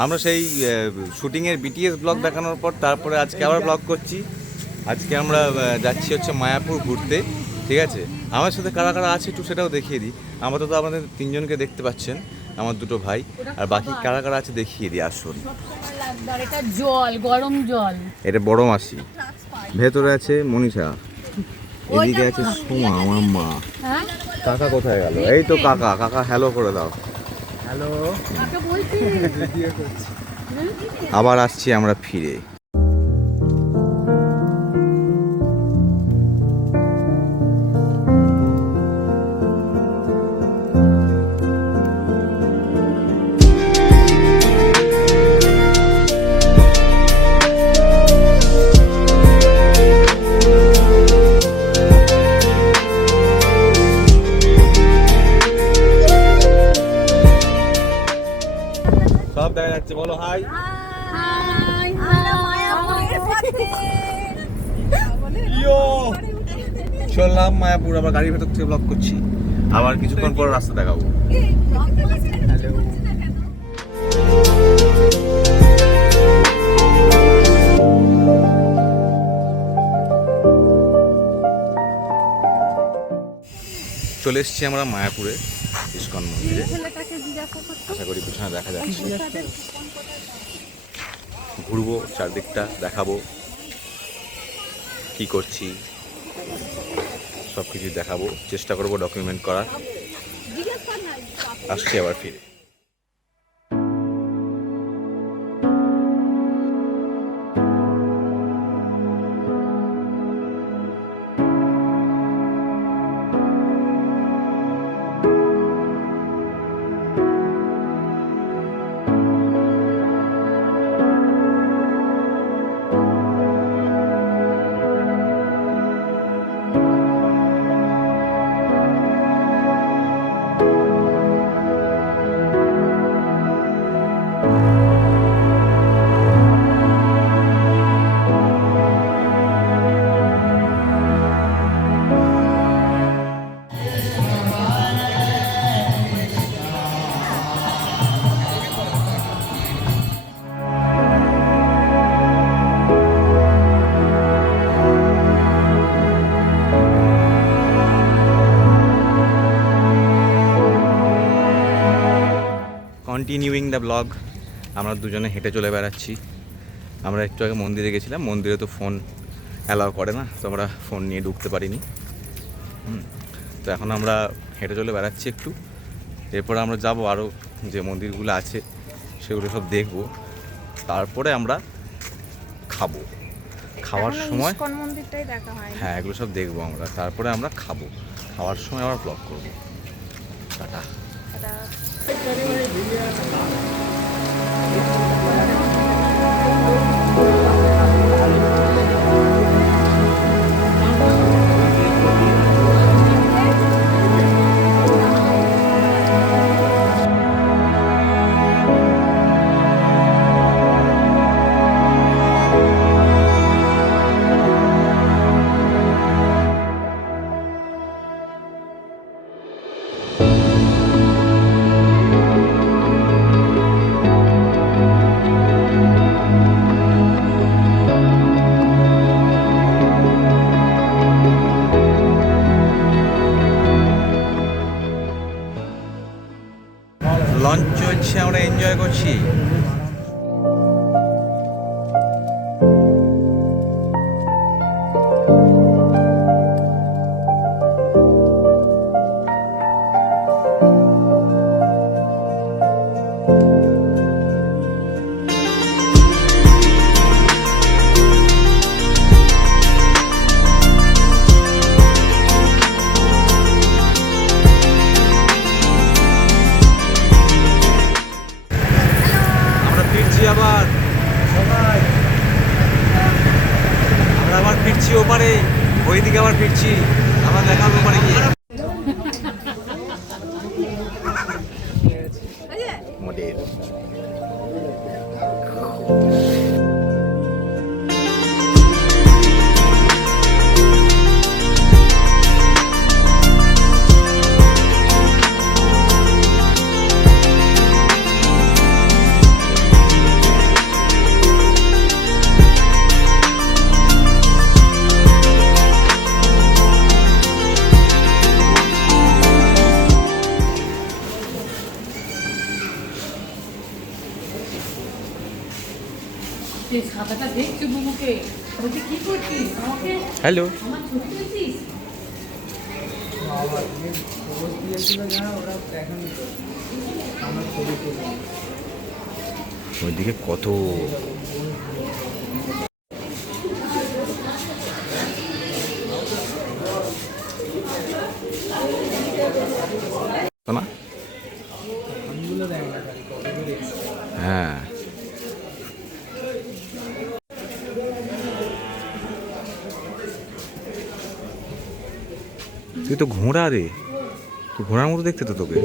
আমরা সেই শুটিংয়ের বিটিএস ব্লগ দেখানোর পর তারপরে আজকে আবার ব্লগ করছি। আজকে আমরা যাচ্ছি হচ্ছে মায়াপুর ঘুরতে, ঠিক আছে। আমার সাথে কারা কারা আছে একটু সেটাও দেখিয়ে দিই। আমরা তো আমাদের তিনজনকে দেখতে পাচ্ছেন, আমার দুটো ভাই, আর বাকি কারা কারা আছে দেখিয়ে দিই। আসুন, এটা জল, গরম জল। এটা বড় মাসি, ভেতরে আছে মনীষা, এদিকে আছে সোমা আমার মা। কাকা কোথায় গেল? এই তো কাকা, কাকা হ্যালো করে দাও। হ্যালো, আবার আসছি আমরা ফিরে। সব দেখা যাচ্ছে, বলো হাই। চললাম মায়াপুর, আবার গাড়ির ভেতর থেকে ব্লগ করছি। আবার কিছুক্ষণ পর রাস্তা দেখাবো। চলে এসেছি আমরা মায়াপুরে ইস্কন মন্দিরে। আশা করি পিছনে দেখা যাচ্ছে। ঘুরবো, চারদিকটা দেখাবো, কি করছি সব কিছু দেখাবো, চেষ্টা করবো ডকুমেন্ট করার। আসছি আবার ফিরে। Continuing the blog. আমরা দুজনে হেঁটে চলে বেড়াচ্ছি। আমরা একটু আগে মন্দিরে গেছিলাম, মন্দিরে তো ফোন অ্যালাউ করে না, তো আমরা ফোন নিয়ে ঢুকতে পারিনি। তো এখন আমরা হেঁটে চলে বেড়াচ্ছি একটু। এরপরে আমরা যাব আরও যে মন্দিরগুলো আছে সেগুলো সব দেখব, তারপরে আমরা খাবো। খাওয়ার সময় হ্যাঁ এগুলো সব দেখবো আমরা, তারপরে আমরা খাবো। খাওয়ার সময় আবার ব্লগ করবো। টাটা। লঞ্চ চলছে, আমরা এনজয় করছি। আবার আমরা আবার ফিরছি ওপারে, ওইদিকে আবার ফিরছি, আবার দেখা হবে ওপারে গিয়ে। মডেল যে সাদাটা দেখছো বুবুকে, বলছে কি করছিস আমাকে, হ্যালো। আমার ছবি তুলছিস। ওইদিকে কত না, হ্যাঁ তুই তো ঘোড়া রে, তুই ঘোড়ার মতো দেখতে তো তোকে।